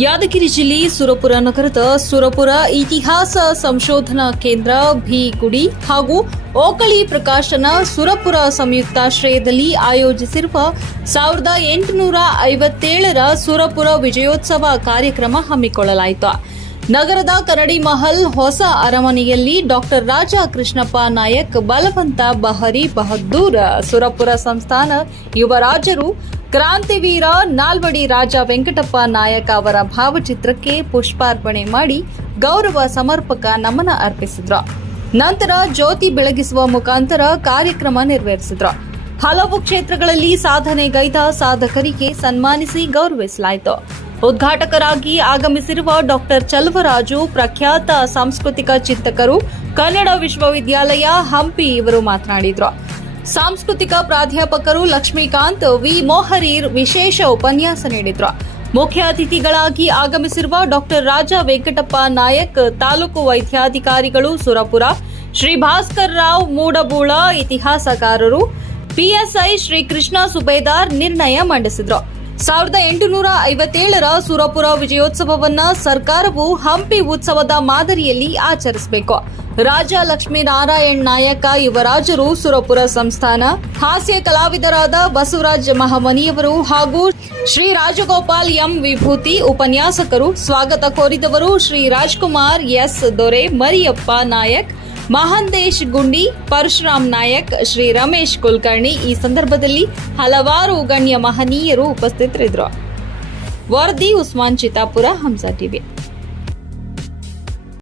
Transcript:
ಯಾದಗಿರಿ ಜಿಲ್ಲೆ ಸುರಪುರ ನಗರದ ಸುರಪುರ ಇತಿಹಾಸ ಸಂಶೋಧನಾ ಕೇಂದ್ರ ಭಿ ಗುಡಿ ಹಾಗೂ ಓಕಳಿ ಪ್ರಕಾಶನ ಸುರಪುರ ಸಂಯುಕ್ತಾಶ್ರಯದಲ್ಲಿ ಆಯೋಜಿಸಿರುವ ಸಾವಿರದ ಎಂಟುನೂರ ಐವತ್ತೇಳರ ಸುರಪುರ ವಿಜಯೋತ್ಸವ ಕಾರ್ಯಕ್ರಮ ಹಮ್ಮಿಕೊಳ್ಳಲಾಯಿತು. ನಗರದ ಕರಡಿ ಮಹಲ್ ಹೊಸ ಅರಮನೆಯಲ್ಲಿ ಡಾಕ್ಟರ್ ರಾಜಾ ಕೃಷ್ಣಪ್ಪ ನಾಯಕ್, ಬಲವಂತ ಬಹರಿ ಬಹದ್ದೂರ್ ಸುರಪುರ ಸಂಸ್ಥಾನ ಯುವರಾಜರು ಕ್ರಾಂತಿವೀರ ನಾಲ್ವಡಿ ರಾಜ ವೆಂಕಟಪ್ಪ ನಾಯಕ ಅವರ ಭಾವಚಿತ್ರಕ್ಕೆ ಪುಷ್ಪಾರ್ಪಣೆ ಮಾಡಿ ಗೌರವ ಸಮರ್ಪಕ ನಮನ ಅರ್ಪಿಸಿದ್ರು. ನಂತರ ಜ್ಯೋತಿ ಬೆಳಗಿಸುವ ಮುಖಾಂತರ ಕಾರ್ಯಕ್ರಮ ನೆರವೇರಿಸಿದ್ರು. ಹಲವು ಕ್ಷೇತ್ರಗಳಲ್ಲಿ ಸಾಧನೆಗೈದ ಸಾಧಕರಿಗೆ ಸನ್ಮಾನಿಸಿ ಗೌರವಿಸಲಾಯಿತು. ಉದ್ಘಾಟಕರಾಗಿ ಆಗಮಿಸಿರುವ ಡಾಕ್ಟರ್ ಚಲುವರಾಜು, ಪ್ರಖ್ಯಾತ ಸಾಂಸ್ಕೃತಿಕ ಚಿಂತಕರು, ಕನ್ನಡ ವಿಶ್ವವಿದ್ಯಾಲಯ ಹಂಪಿ ಇವರು ಮಾತನಾಡಿದ್ರು. ಸಾಂಸ್ಕೃತಿಕ ಪ್ರಾಧ್ಯಾಪಕರು ಲಕ್ಷ್ಮೀಕಾಂತ್, ವಿ. ಮೋಹರೀರ್ ವಿಶೇಷ ಉಪನ್ಯಾಸ ನೀಡಿದ್ರು. ಮುಖ್ಯ ಅತಿಥಿಗಳಾಗಿ ಆಗಮಿಸಿರುವ ಡಾಕ್ಟರ್ ರಾಜ ವೆಂಕಟಪ್ಪ ನಾಯಕ್, ತಾಲೂಕು ವೈದ್ಯಾಧಿಕಾರಿಗಳು ಸುರಪುರ, ಶ್ರೀ ಭಾಸ್ಕರ್ ರಾವ್ ಮೂಡಬೂಳ ಇತಿಹಾಸಕಾರರು ಪಿಎಸ್ಐ ಶ್ರೀ ಕೃಷ್ಣ ಸುಬೇದಾರ್ ನಿರ್ಣಯ ಮಂಡಿಸಿದ್ರು. ಸಾವಿರದ ಎಂಟುನೂರ ಐವತ್ತೇಳರ ಸುರಪುರ ವಿಜಯೋತ್ಸವವನ್ನ ಸರ್ಕಾರವು ಹಂಪಿ ಉತ್ಸವದ ಮಾದರಿಯಲ್ಲಿ ಆಚರಿಸಬೇಕು. ರಾಜ ಲಕ್ಷ್ಮೀನಾರಾಯಣ್ ನಾಯಕ ಯುವರಾಜರು ಸುರಪುರ ಸಂಸ್ಥಾನ, ಹಾಸ್ಯ ಕಲಾವಿದರಾದ ಬಸವರಾಜ ಮಹಾಮನಿಯವರು ಹಾಗೂ ಶ್ರೀ ರಾಜಗೋಪಾಲ್ ಎಂ ವಿಭೂತಿ ಉಪನ್ಯಾಸಕರು ಸ್ವಾಗತ ಕೋರಿದವರು ಶ್ರೀ ರಾಜ್ಕುಮಾರ್ ಎಸ್ ದೊರೆ, ಮರಿಯಪ್ಪ ನಾಯಕ್ ಮಹಾಂತೇಶ್ ಗುಂಡಿ, ಪರಶುರಾಮ್ ನಾಯಕ್, ಶ್ರೀ ರಮೇಶ್ ಕುಲಕರ್ಣಿ ಈ ಸಂದರ್ಭದಲ್ಲಿ ಹಲವಾರು ಗಣ್ಯ ಮಹನೀಯರು ಉಪಸ್ಥಿತರಿದ್ದರು. ವರದಿ, ಉಸ್ಮಾನ್ ಚಿತಾಪುರ ಹಂಸಾ ಟಿವಿ.